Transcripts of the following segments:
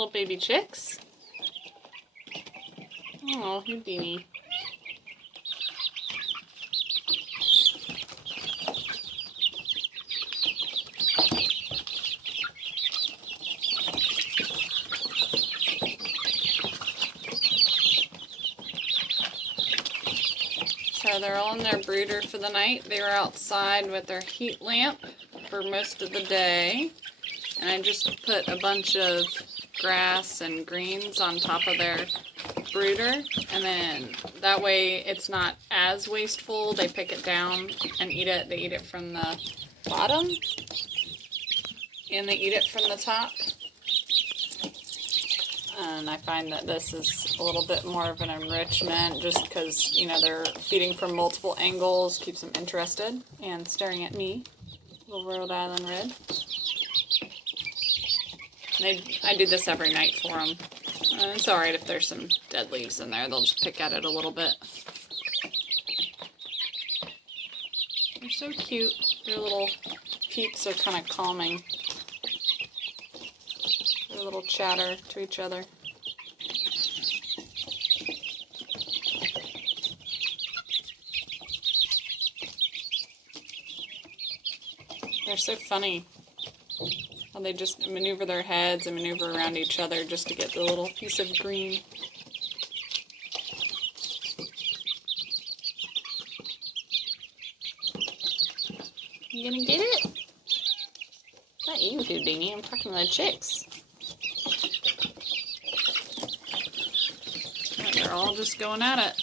little baby chicks. Oh, you beanie. So they're all in their brooder for the night. They were outside with their heat lamp for most of the day. And I just put a bunch of grass and greens on top of their brooder, and then that way it's not as wasteful. They pick it down and eat it. They eat it from the bottom and they eat it from the top. And I find that this is a little bit more of an enrichment just because, you know, they're feeding from multiple angles, keeps them interested and staring at me, little Rhode Island Red. I do this every night for them. It's alright if there's some dead leaves in there. They'll just pick at it a little bit. They're so cute. Their little peeps are kind of calming. Their little chatter to each other. They're so funny. How they just maneuver their heads and maneuver around each other just to get the little piece of green. You gonna get it? Not you, Houdini. I'm talking to the chicks. They're all just going at it.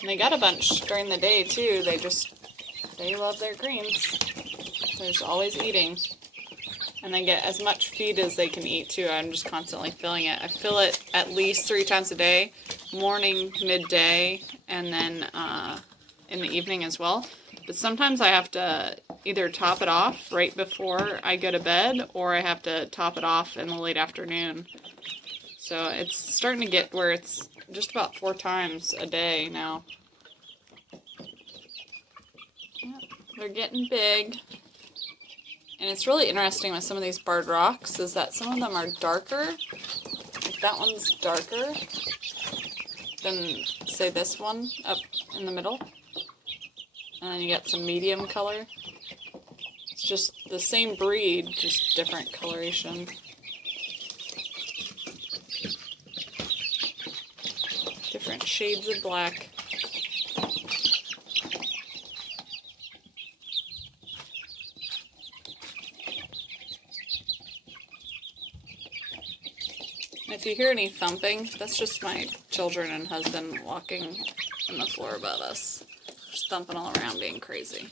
And they got a bunch during the day too. They love their greens. They're just always eating. And they get as much feed as they can eat too. I'm just constantly filling it. I fill it at least 3 times a day. Morning, midday, and then in the evening as well. But sometimes I have to either top it off right before I go to bed, or I have to top it off in the late afternoon. So it's starting to get where it's just about 4 times a day now. They're getting big. And it's really interesting with some of these barred rocks is that some of them are darker. Like that one's darker than, say, this one up in the middle. And then you get some medium color. It's just the same breed, just different coloration. Different shades of black. If you hear any thumping, that's just my children and husband walking on the floor above us. Just thumping all around, being crazy.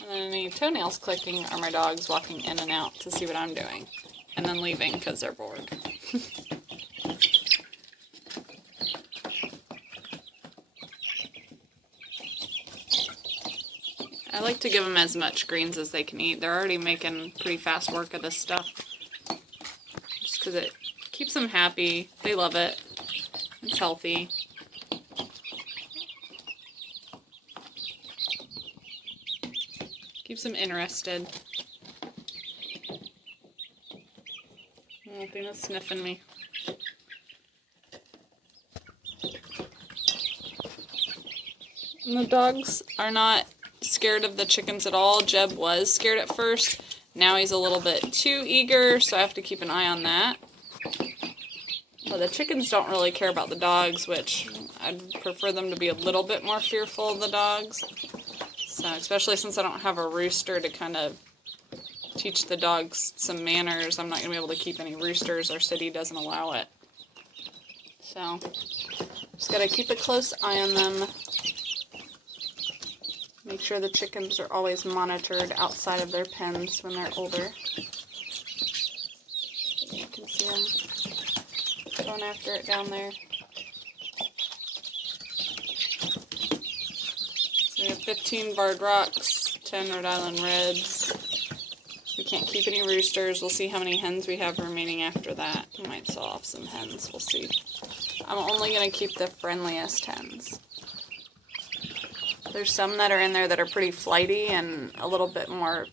And then any toenails clicking are my dogs walking in and out to see what I'm doing. And then leaving because they're bored. I like to give them as much greens as they can eat. They're already making pretty fast work of this stuff. Just because it keeps them happy. They love it. It's healthy. Keeps them interested. Oh, Athena's sniffing me. And the dogs are not scared of the chickens at all. Jeb was scared at first. Now he's a little bit too eager, so I have to keep an eye on that. But the chickens don't really care about the dogs, which I'd prefer them to be a little bit more fearful of the dogs. So, especially since I don't have a rooster to kind of teach the dogs some manners. I'm not going to be able to keep any roosters. Our city doesn't allow it. So, just got to keep a close eye on them. Make sure the chickens are always monitored outside of their pens when they're older. You can see them going after it down there. So we have 15 barred rocks, 10 Rhode Island Reds. We can't keep any roosters. We'll see how many hens we have remaining after that. We might sell off some hens. We'll see. I'm only going to keep the friendliest hens. There's some that are in there that are pretty flighty and a little bit more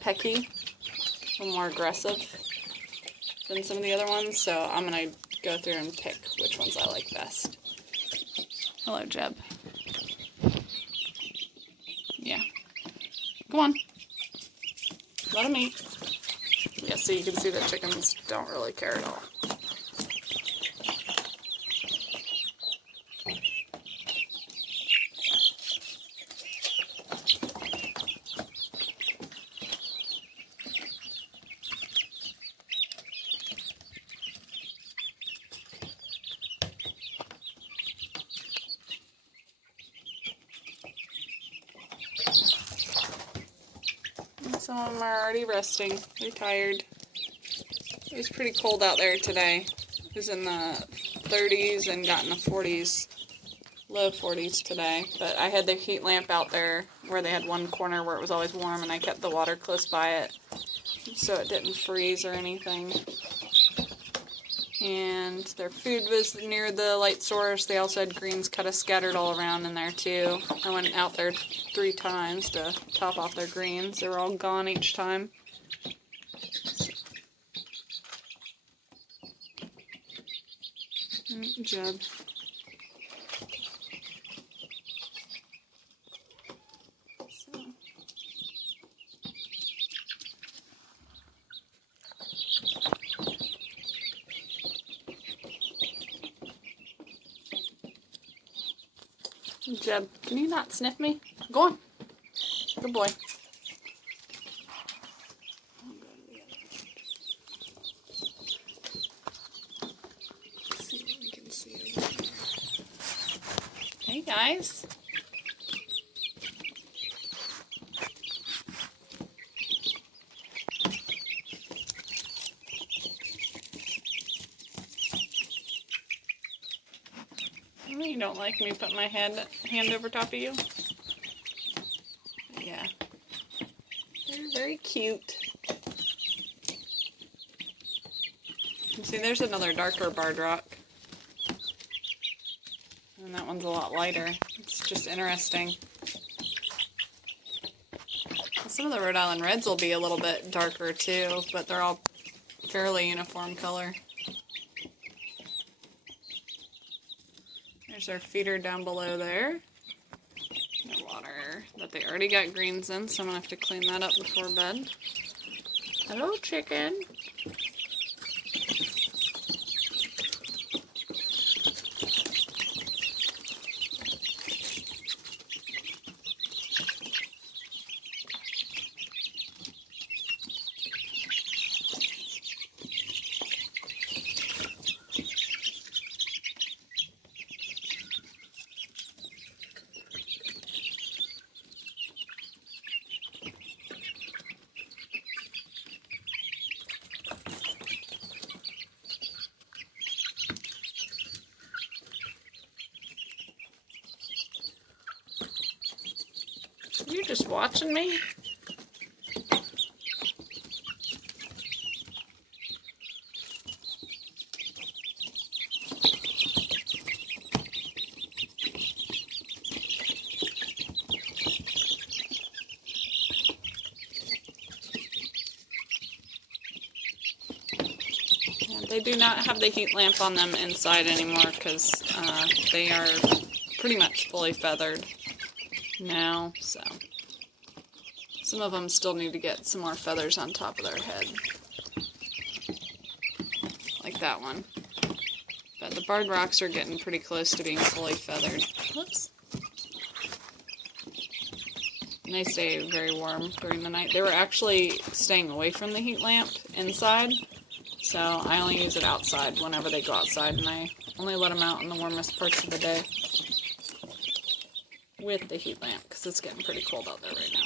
pecky, a little more aggressive than some of the other ones, so I'm going to go through and pick which ones I like best. Hello, Jeb. Yeah. Come on. Let him eat. Yeah, so you can see that chickens don't really care at all. Some of them are already resting. They're tired. It was pretty cold out there today. It was in the 30s and got in the 40s, low 40s today. But I had the heat lamp out there where they had one corner where it was always warm, and I kept the water close by it so it didn't freeze or anything. And their food was near the light source. They also had greens kind of scattered all around in there too. I went out there 3 times to top off their greens. They were all gone each time. Jeb. Jeb, can you not sniff me? Go on. Good boy. Let's see what we can see over here. Hey guys. You don't like me put my hand over top of you? Yeah. They're very cute. You see, there's another darker barred rock. And that one's a lot lighter. It's just interesting. Some of the Rhode Island Reds will be a little bit darker too, but they're all fairly uniform color. There's our feeder down below there. Their water that they already got greens in, so I'm going to have to clean that up before bed. Hello, chicken. You just watching me? They do not have the heat lamp on them inside anymore because they are pretty much fully feathered now, so some of them still need to get some more feathers on top of their head, like that one. But the barred rocks are getting pretty close to being fully feathered. Whoops. And they stay very warm during the night. They were actually staying away from the heat lamp inside, so I only use it outside whenever they go outside, and I only let them out in the warmest parts of the day with the heat lamp because it's getting pretty cold out there right now.